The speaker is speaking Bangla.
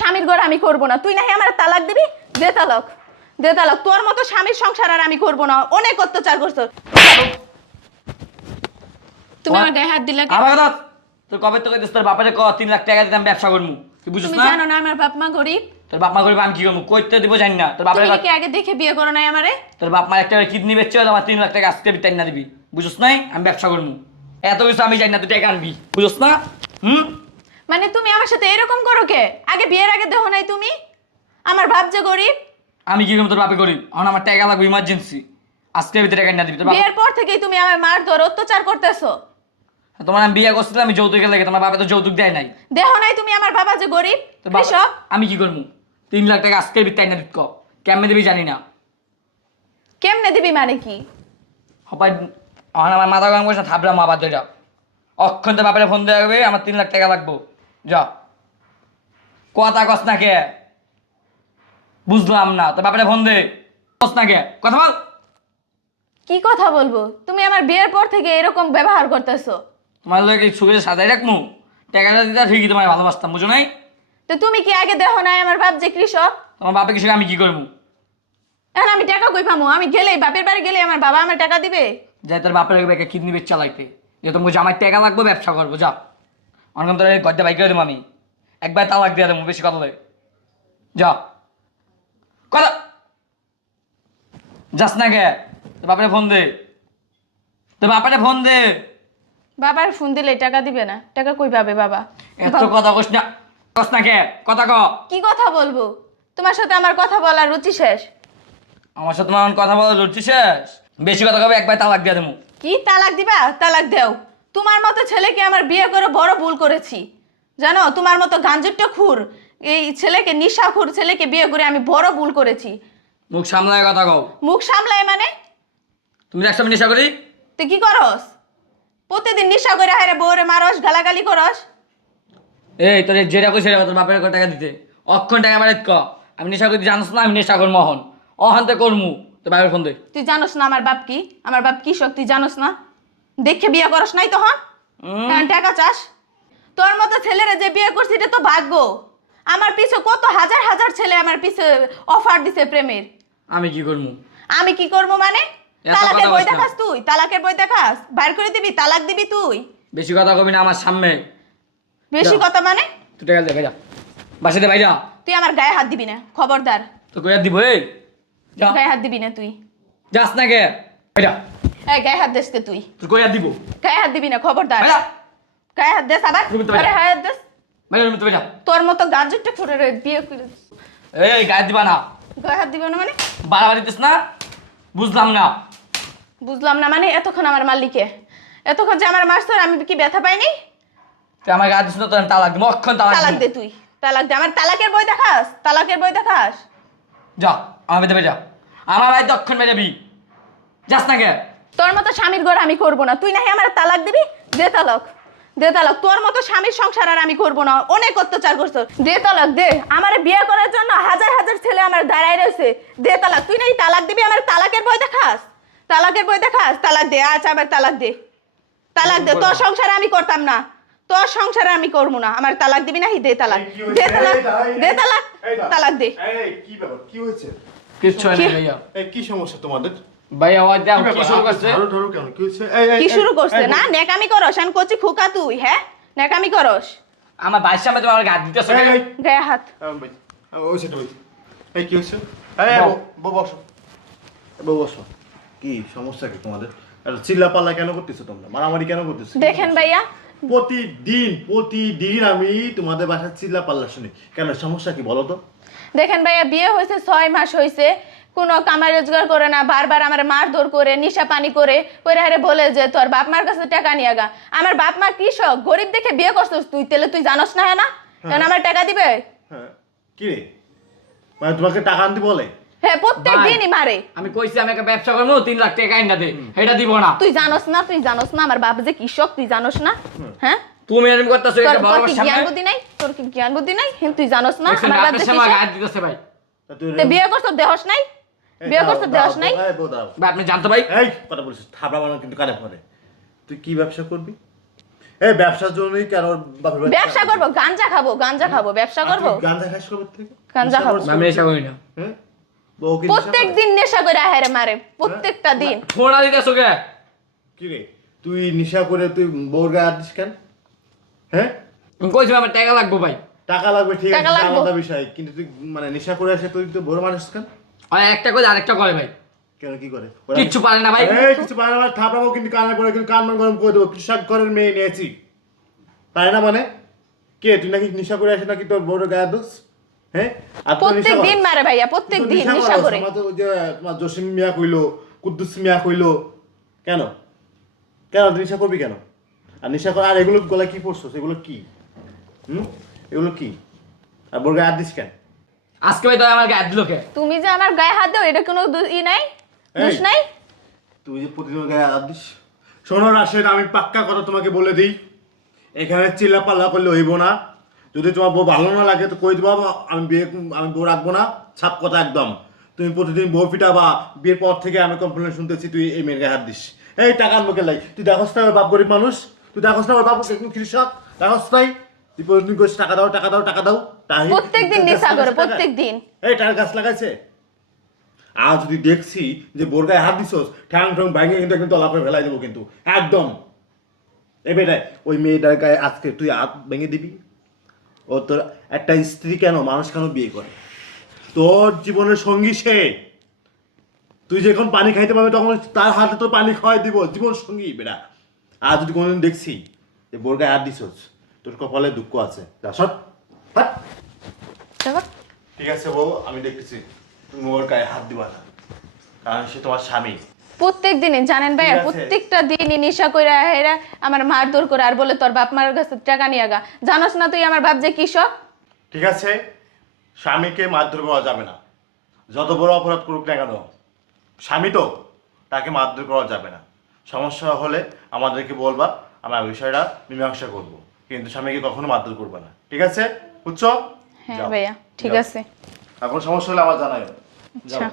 স্বামীর ঘর আমি করব না। তুই নাহি আমার তালাক দিবি? দে তালাক। দে তালাক। তোর মতো স্বামীর সংসার আর আমি করব না। অনেক অত্যাচার করছ। তুমি আমার গায়ে হাত দিলে কেন? আমার কথা তোর কবে তোকে তোর বাপের ক তিন লাখ টাকা দিতাম ব্যবসা করব তুই বুঝছিস তুমি না? জানো না আমার বাপ মা গরিব? তোর বাপ মা করবে আমি কি করব কইতে দিব জানি না। তোর বাপের তুমি কি আগে দেখে বিয়ে করো নাই আমারে? তোর বাপ মা একটা কিডনি বেচছে আমার তিন লাখ টাকা আজকে বিতাই না দিবি। বুঝছিস নাই? আমি ব্যবসা করব এত কিছু আমি জানি না তুই টাকা আনবি। বুঝছিস না? হুম? মানে তুমি আমার সাথে এরকম করো কে? আগে বিয়ের আগে দেখো নাই তুমি? আমার বাপ যে গরিব। আমি কি করব তোর বাপে করি এখন আমার টাকা লাগবে ইমার্জেন্সি আজকে ভিতরে টাকা না দিবি তোর বাপ বিয়ের পর থেকেই তুমি আমার মার ধর অত্যাচার করতেছো। তোমার আমি বিয়ে করছিলাম আমি যৌতুকের লাগে তোমার বাবা তো যৌতুক দেয় নাই। দেখো নাই তুমি আমার বাবা যে গরিব? তোর কৃষক। আমি কি করব? তিন লাখ টাকা আজকে বিতাই না দিত কেমনে দিবি জানি না। কেমনে দিবি মানে কি? হপাই এখন আমার মাথা গরম করছে থাবরা মা বাদ যা অক্ষণ তো বাপের ফোন দেওয়া হবে আমার তিন লাখ টাকা লাগবো। যা। কথা কস না কে? বুঝলাম না। তোর বাপের ফোন দে। কস না কে? কথা বল। কি কথা বলব? তুমি আমার বিয়ের পর থেকে এরকম ব্যবহার করতেছো। তোমার লোক সুখে সাজাই রাখমু? টাকাটা দিতে ঠিকই তোমার ভালোবাসতাম বুঝো নাই? তো তুমি কি আগে দেখো নাই আমার বাপ যে কৃষক? তোমার বাপে কিছু আমি কি করব? এখন আমি টাকা কই পামু? আমি গেলেই বাপের বাড়ি গেলে আমার বাবা আমার টাকা দিবে? যাই তোর বাপের একটা কিডনি বেচ চালাইতে যে তোমার আমার টাকা লাগবে ব্যবসা করব যা। অনেক তোর এই গড্ডা বাইক করে দেবো আমি। একবার তালাক দিয়ে দেবো বেশি কথা যা। কথা যাস না কে? তোর বাপরে ফোন দে। তোর বাপারে ফোন দে। বাবার ফোন দিলে টাকা দিবে না। টাকা কই পাবে বাবা? এত কথা কস না কস না কে? কথা ক। কি কথা বলব? তোমার সাথে আমার কথা বলার রুচি শেষ? আমার সাথে তোমার কথা বলা লড়ছি শেষ? বেশি কথা কবে একবার তালাক দিয়ে দেবো। কি তালাক দিবা? তালাক দেও। তোমার মতো ছেলেকে আমার বিয়ে করে বড় ভুল করেছি। জানো তোমার মতো গাঞ্জুট্ট খুর। এই ছেলেকে নিশা নিশাখুর ছেলেকে বিয়ে করে আমি বড় ভুল করেছি। মুখ সামলায় কথা কও। মুখ সামলায় মানে? তুমি একশো নেশা করি তুই কি করস? প্রতিদিন নিশা করে হারে বউরে মারস গালাগালি করস। এই তোর যেটা কই সেটা তোর বাপের টাকা দিতে। অক্ষণ টাকা বাড়িত ক আমি নেশা করতে জানস না আমি নেশা কর মহন। অহন্তে করমু। তোর বাপের ফোন দে। তুই জানস না আমার বাপ কি? আমার বাপ কি তুই জানস না? দেখে বিয়ে করস নাই উম, এখন টাকা চাস? তোর মতো ছেলেরা যে বিয়ে করছি এটা তো ভাগ্য। আমার পিছে কত হাজার হাজার ছেলে আমার পিছে অফার দিছে প্রেমের। আমি কি করব আমি কি করব মানে? তালাকের বই দেখাস তুই? তালাকের বই দেখাস? বাইর করে দিবি? তালাক দিবি তুই? বেশি কথা কবি না আমার সামনে। বেশি কথা মানে? তুই টাকা দে ভাইয়া। বাসা দে ভাইয়া। তুই আমার গায়ে হাত দিবি না খবরদার। তো কইয়া দিব এই। যা। গায়ে হাত দিবি না তুই। যাস না কে? ভাইয়া। এই গায়ে হাত দেসকে তুই? তুই কইয়া দিব। গায়ে হাত দিবি না খবরদার। ভাইয়া! গায়ে হাত দেস আবার? তুমি তো বাইরে। গায়ে হাত দেস। ভাইয়া তুমি তো ভাইয়া। তোর মতো গাজরটা করে রে বিয়ে করে এই গায়ে দিবা না। গায়ে হাত দিবে না মানে? বাড়াবাড়ি দিস না। বুঝলাম না। বুঝলাম না মানে এতক্ষণ আমার মালিকে। এতক্ষণ যে আমার মারছ আমি কি ব্যথা পাইনি তুই আমার গায়ে দিস না তোর তালাক দিব অক্ষণ তালাক তালাক দে তুই। তালাক দে। আমার তালাকের বই দেখাস? তালাকের বই দেখাস? যা আমার বেঁধে যা। আমার বাড়িতে অক্ষণ বেরোবি যাস না কে? তোর মতো স্বামীর ঘর আমি করব না। তুই নাহি আমার তালাক দিবি? দে তালাক। দে তালাক। তোর মতো স্বামীর সংসার আর আমি করব না। অনেক অত্যাচার করছ। দে তালাক দে। আমার বিয়ে করার জন্য হাজার হাজার ছেলে আমার দাঁড়ায় রয়েছে। দে তালাক। তুই নাকি তালাক দিবি? আমার তালাকের বই দেখাস? তালাকের বই দেখাস? তালাক দে। আচ্ছা আবার তালাক দে। তালাক দে। তোর সংসার আমি করতাম না। তোর সংসারে আমি করব না। আমার তালাক দিবি নাকি দে তালাক? দে তালাক। দে তালাক। তালাক দে। এই কি ব্যাপার? কি হয়েছে? কিচ্ছু হয় না ভাইয়া। এই কি সমস্যা তোমাদের? কি শুরু করছে কেন কি হয়েছে এই, এই, কি শুরু করছে? না নেকামি করস আমি করছি খুকা তুই হ্যাঁ? নেকামি করস। আমার বাড়ির সামনে তোমার গায়ে দিতেছ এই, এই, গায়ে হাত। আম ভাই, আম ওই সেটা ভাই। এই কি হয়েছে এই, এই, বউ। বউ, বউ বসো। বউ বসো। কি সমস্যা কি তোমাদের? এত চিল্লা পাল্লা কেন করতেছো তোমরা? মারামারি কেন করতেছো? দেখেন ভাইয়া। প্রতিদিন প্রতিদিন আমি তোমাদের বাসার চিল্লা পাল্লা শুনি। কেন সমস্যা কি বলো তো? দেখেন ভাইয়া বিয়ে হয়েছে ছয় মাস হয়েছে। কোনো কামাই রোজগার করে না বারবার আমার মার মারধর করে নিশা পানি করে করে হারে বলে যে তোর বাপ মার কাছে টাকা নিয়ে গা। আমার বাপ মা কৃষক গরিব দেখে বিয়ে করছিস তুই তেলে তুই জানোস না হ্যাঁ। না কেন আমার টাকা দিবে? হ্যাঁ। কি মানে তোমাকে টাকা আনতে বলে? হ্যাঁ প্রত্যেক দিনই মারে। আমি কইছি আমি একটা ব্যবসা করব তিন লাখ টাকা আইনা দে এটা দিব না। তুই জানোস না তুই জানোস না আমার বাপ যে কৃষক তুই জানোস না? হ্যাঁ? তুমি এরকম করতেছো কি সামনে জ্ঞান বুদ্ধি নাই? তোর কি জ্ঞান বুদ্ধি নাই? হ্যাঁ, তুই জানোস না আমার বাপ যে কৃষক দিতেছে ভাই। তুই বিয়ে করছ দেহস নাই? বিয়ে দেহস দাঁড়াও, নাই। ভাই আপনি জানতো ভাই? এই কথা বলিস থাবড়া বানানো কিন্তু কানে পড়ে তুই কি ব্যবসা করবি? এই ব্যবসার জন্যই কেন বাপের ব্যবসা করব গাঞ্জা খাব গাঞ্জা খাব ব্যবসা করব। গাঁজা খাস কবে থেকে? গাঁজা খাব। আমি কবে নেশা করি না। হ্যাঁ? প্রত্যেক করে? দিন নেশা করে আহারে মারে প্রত্যেকটা দিন। ফোন দিতেছো কে? কি রে? তুই নেশা করে তুই বউর গায়ে দিস কেন? হ্যাঁ? কইছি আমার টাকা লাগবো ভাই। টাকা লাগবে ঠিক আছে টাকা লাগবে। আলাদা বিষয়। কিন্তু তুই মানে নেশা করে আসে তুই তো বড় মানুষ কেন? আর একটা করে আরেকটা করে ভাই। কেন কি করে? কিচ্ছু পারে না ভাই। এই কিছু পারে না থাপড়াবো কিন্তু কানে পড়ে কিন্তু কান মান গরম করে দেবো? কৃষক ঘরের মেয়ে নিয়েছি। তাই না মানে? কে তুই নাকি নেশা করে আসে নাকি তোর বড় গায়ে দোষ? হ্যাঁ? প্রত্যেক? দিন মারে ভাইয়া প্রত্যেক দিন নেশা করে? আমার তো যে তোমার জসিম মিয়া কইলো কুদ্দুস মিয়া কইলো। কেন? কেন তুই নেশা করবি কেন? আর নেশা কর আর এগুলো গলায় কি পড়ছো এগুলো কি? হুম? এগুলো কি? আর বড় গায়ে দিস কেন? আজকে ভাই তো আমার গায়ে দিল কে? তুমি যে আমার গায়ে হাত দাও এটা কোনো দু- ই নাই? দোষ নাই? তুই যে প্রতিদিন ওর গায়ে হাত দিস। শোনো রাশেদ আমি পাক্কা কথা তোমাকে বলে দিই। এখানে চিল্লা পাল্লা করলে হইব না। যদি তোমার বউ ভালো না লাগে তো কই দিবা? আমি বিয়ে আমি বউ রাখব না। ছাপ কথা একদম। তুমি প্রতিদিন বউ পিটা বা বিয়ের পর থেকে আমি কমপ্লেন শুনতেছি তুই এই মেয়ের গায়ে হাত দিস। এই টাকার আনব লাই। তুই দেখোস না ওর বাপ গরিব মানুষ? তুই দেখোস না ওর বাপ একদম কৃষক দেখোস নাই? তুই প্রতিদিন টাকা দাও টাকা দাও টাকা দাও তাই প্রত্যেকদিন নেশা করে প্রত্যেকদিন। এই টাকা গাছ লাগাইছে। আর যদি দেখছি যে বোর গায়ে হাত দিছস ঠ্যাং ঠ্যাং ভাঙে কিন্তু একদম তলা করে ফেলাই দেবো কিন্তু। একদম। এ বেটাই ওই মেয়েটার গায়ে আজকে তুই হাত ভেঙে দিবি। ও তোর একটা স্ত্রী কেন মানুষ কেন বিয়ে করে? তোর জীবনের সঙ্গী সে। তুই যখন পানি খাইতে পারবি তখন তার হাতে তোর পানি খাওয়াই দিব জীবন সঙ্গী বেটা। আর যদি কোনোদিন দেখছি যে বোর গায়ে হাত দিছস তোর কপালে দুঃখ আছে। যা সব ঠিক আছে বউ আমি দেখতেছি। তুমি ওর গায়ে হাত দিবা না। কারণ সে তোমার স্বামী। প্রত্যেক দিনে জানেন ভাইয়া প্রত্যেকটা দিনই নেশা করে হেরা আমার মারধর করে আর বলে তোর বাপ মার কাছে টাকা নিয়ে গা। জানোস না তুই আমার বাপ যে কৃষক ঠিক আছে। স্বামীকে মারধর করা যাবে না। যত বড় অপরাধ করুক না কেন স্বামী তো তাকে মারধর করা যাবে না। সমস্যা হলে আমাদেরকে বলবা আমরা বিষয়টা মীমাংসা করব। কিন্তু স্বামীকে কখনো মারধর করবে না। ঠিক আছে? বুঝছ হ্যাঁ যাও। ভাইয়া ঠিক যাও। আছে। আর কোনো সমস্যা হলে আমার জানাই আচ্ছা।